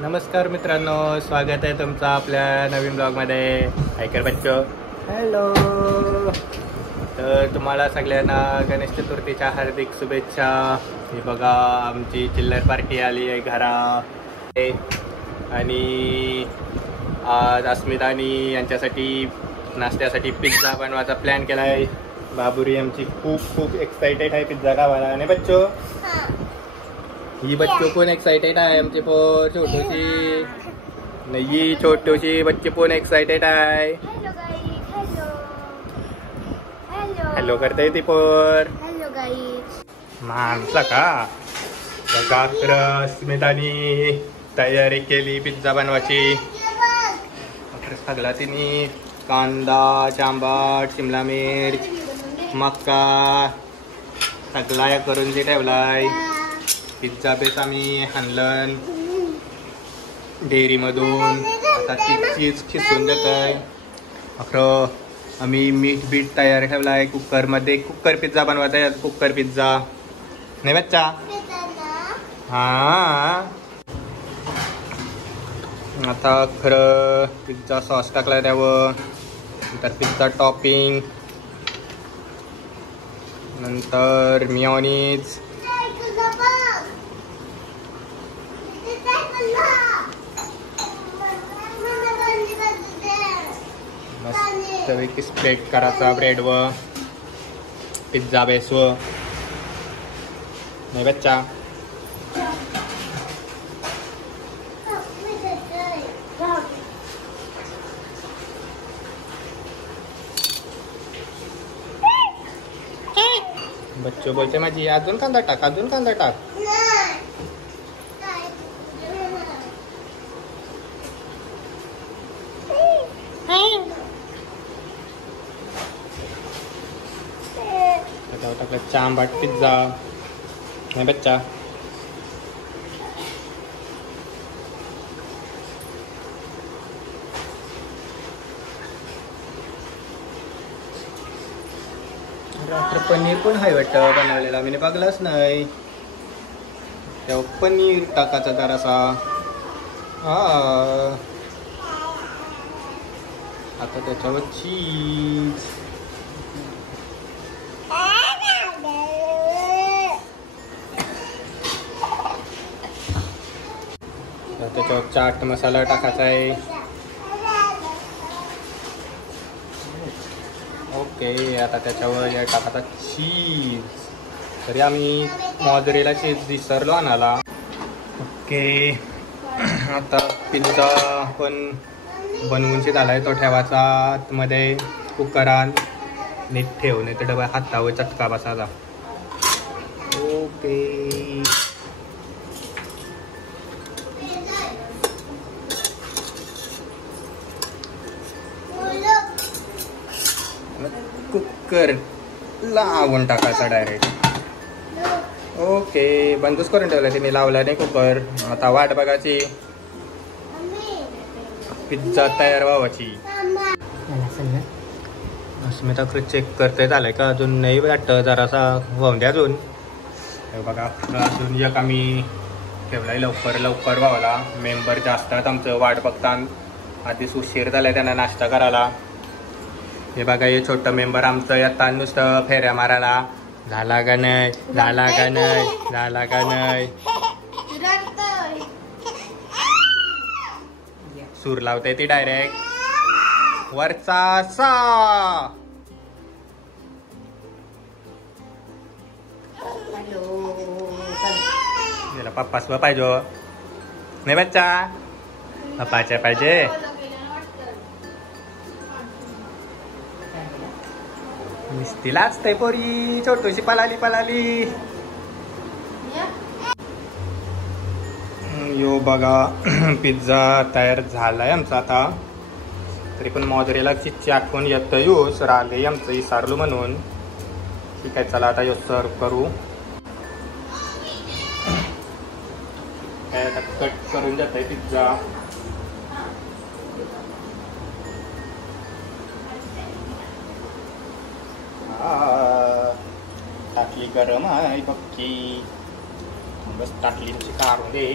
नमस्कार मित्रांनो, स्वागत आहे तुमचं आपल्या नवीन ब्लॉगमध्ये. हायकर बच्चो, हॅलो. तर तुम्हाला सगळ्यांना गणेश चतुर्थीच्या हार्दिक शुभेच्छा. हे बघा, आमची चिल्लर पार्टी आली आहे घरात आणि आज अस्मितानी यांच्यासाठी नाश्त्यासाठी पिझ्झा बनवायचा प्लॅन केला आहे. बाबुरी आमची खूप एक्साइटेड आहे पिझ्झा खावायला. आणि बच्चो, ही बच्चो पण एक्साइटेड आहे. आमची पोर छोटूशी नाही, छोटूशी बच्ची पण एक्साइटेड आहे. हॅलो करते ती पोर. माणसा का बघा, तर स्मितानी तयारी केली पिझ्झा बनवायची. सगळा तिने कांदा, चांबाट, शिमला मिर्च, मक्का सगळा करून ते ठेवलाय. पिझ्झा बेस आम्ही आणलं डेअरीमधून. आता ती चीज खिसून देत आहे. अखरं आम्ही मीठ बीठ तयार ठेवला आहे कुकरमध्ये. कुकर पिझ्झा बनवायचा आहे. कुकर पिझ्झा नाही बच्चा? हां. आता खरं पिझ्झा सॉस टाकला त्यावर, नंतर पिझ्झा टॉपिंग, नंतर मिओनीज, मस्तपैकी स्प्रेड करायचा ब्रेडवर, पिझ्झा बेसवर नाही बच्चा? बच्चो बोलते माझी अजून कांदा टाक, अजून कांदा टाक. टाकलं चांबाट पिझ्झा नाही बच्चा? रात्र पनीर पण आहे वाटतं बनवलेला, मी बघलाच नाही. तेव्हा पनीर टाकायचा जरासा. आता त्याच्यावर चीज, त्याच्यावर चाट मसाला टाकायचा आहे. ओके, आता त्याच्यावर टाकायचा चीज. तरी आम्ही मॉझरेला चीज विसरलो आणायला. ओके, आता पिझ्झा पण बनवून झाला आहे. तो ठेवायचा आतमध्ये कुकरात. नीट ठेव, नाही तर डबा हातावर चटका बसायचा. ओके, कुकर लावून टाकायचा डायरेक्ट. ओके, बंदच करून ठेवला तिने, लावला नाही कुकर. आता वाट बघायची पिझ्झा तयार व्हावाची. अस्मिता खरं चेक करते झालंय का अजून नाही वाटतं, जरासा वाहून द्या अजून. बघा, अजून एक आम्ही ठेवलाय लवकर व्हावला. मेंबर जास्त आहेत आमचं, वाट बघतात. आधीच उशीर झालाय त्यांना नाश्ता करायला. हे बघा, हे छोटं मेंबर आमचं येतात नुसतं फेऱ्या मारायला. झाला का नाही, झाला का नाही, झाला का नाही, सूर लावते ती डायरेक्ट वरचा सा. त्याला पप्पाच पाहिजे नाही बच्चा? पप्पाच्या पाहिजे. मिस्तीलाच ते पोरी छोटूशी पलाली. यो बघा, पिझ्झा तयार झालाय आमचा. आता तरी पण मॉझरेला चिच्ची आखून येतं यूस राहिले आमचं, विसरलो म्हणून. ठीक आहे, चला आता यो सर्व करू. आता कट करून जात आहे पिझ्झा. टाकली गरम आहे पक्की, बस टाकली काढून दे.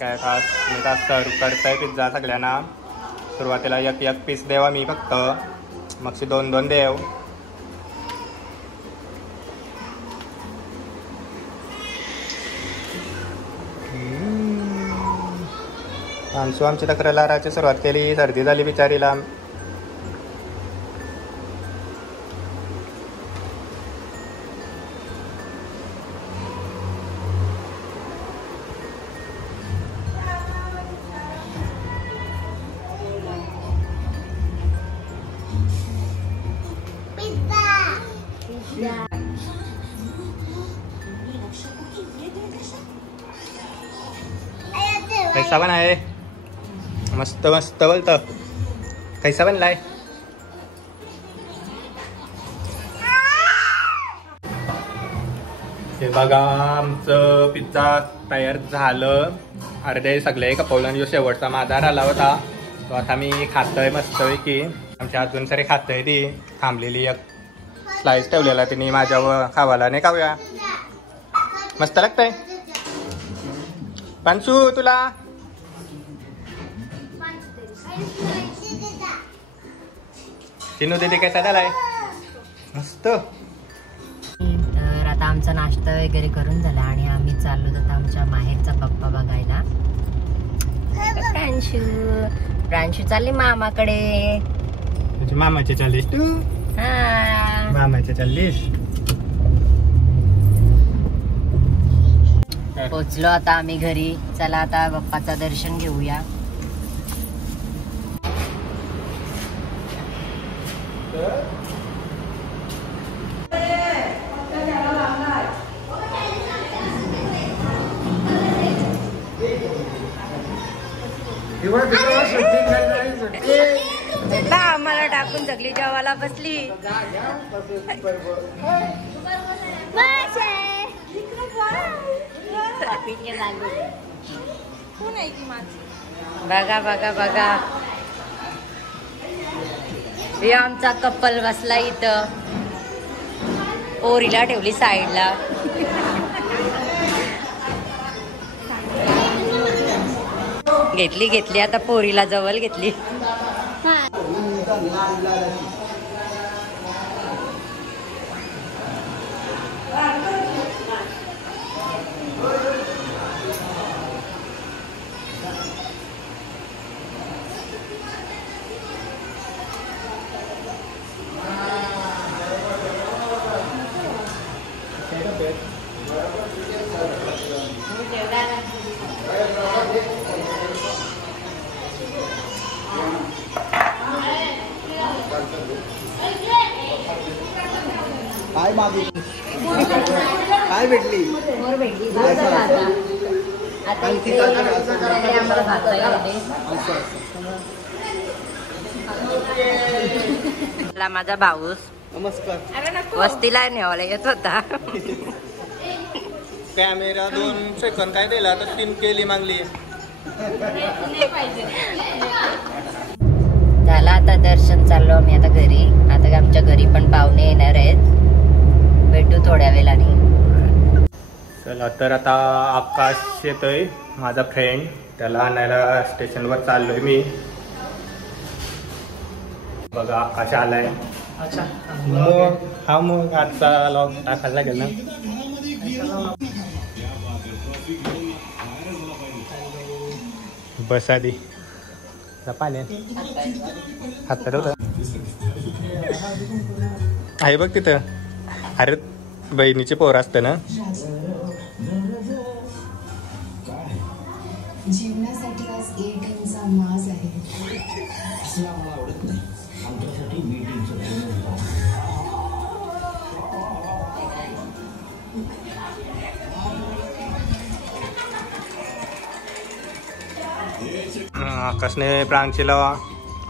काय तास मी तास सर्व करतोय पिझ्झा सगळ्यांना. सुरुवातीला एक एक पीस देवा मी फक्त, मगशी 2-2 देव. आमची तक्रार लाराची सुरुवात केली. सर्दी झाली बिचारीला. कैसा बना है? मस्त मस्त बोलत. कैसा बनलाय? हे बघा आमचं पिझ्झा तयार झालं. अर्धे सगळे कपवलं आणि जो शेवटचा माझा आला होता तो आता मी खातोय मस्तपैकी. आमच्या अजून सरी खातोय. ती थांबलेली एक स्लाइस ठेवलेला तिने माझ्यावर खावाला. नाही खाऊया? मस्त लागतंय. पांशू तुला चिनू दीदी कसा झालाय? मस्त. तर आता आमचा नाश्ता वगैरे करून झाला आणि आम्ही चाललो आता आमच्या माहेरचा पप्पा बघायला. प्रांशू चालली मामाकडे. तुझी मामाची चाललीस तू? हा मामाची चाललीस. पोचलो आता आम्ही घरी. चला आता बाप्पाचं दर्शन घेऊया. आम्हाला टाकून सगळी जेवायला बसली. बघा बघा बघा हे आमचा कपल बसला इथं. पोरीला ठेवली साईडला. घेतली आता पोरीला जवळ घेतली. काय भेटली? माझा भाऊस नमस्कार. वस्तीला न्यावाला येत होता. कॅमेरा 2 सेकंद काय दिला तर 3 केली मागली. झाला आता दर्शन. चाललो आम्ही आता घरी. आता आमच्या घरी पण पाहुणे येणार आहेत. भेटू थोड्या वेळाने. चला तर आता आकाश येतोय माझा फ्रेंड. त्याला आणायला स्टेशनवर चाललोय मी. बघा आकाश आलाय. मग आजचा लॉग टाकायला लागेल ना. बस आधी पाणी हात आहे बघ तिथं. अरे बहिणीचे पोर असतं ना. जीवनासाठी आज एटीएमचा माज आहे. आकाशने प्रांशीला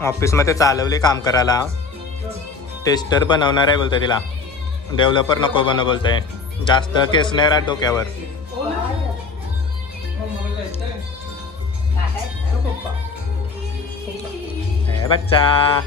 ऑफिसमध्ये चालवले काम करायला. टेस्टर बनवणार आहे बोलतोय तिला. डेव्हलपर नको बनव बोलतोय. जास्त केस नाही राहत डोक्यावर. बच्चा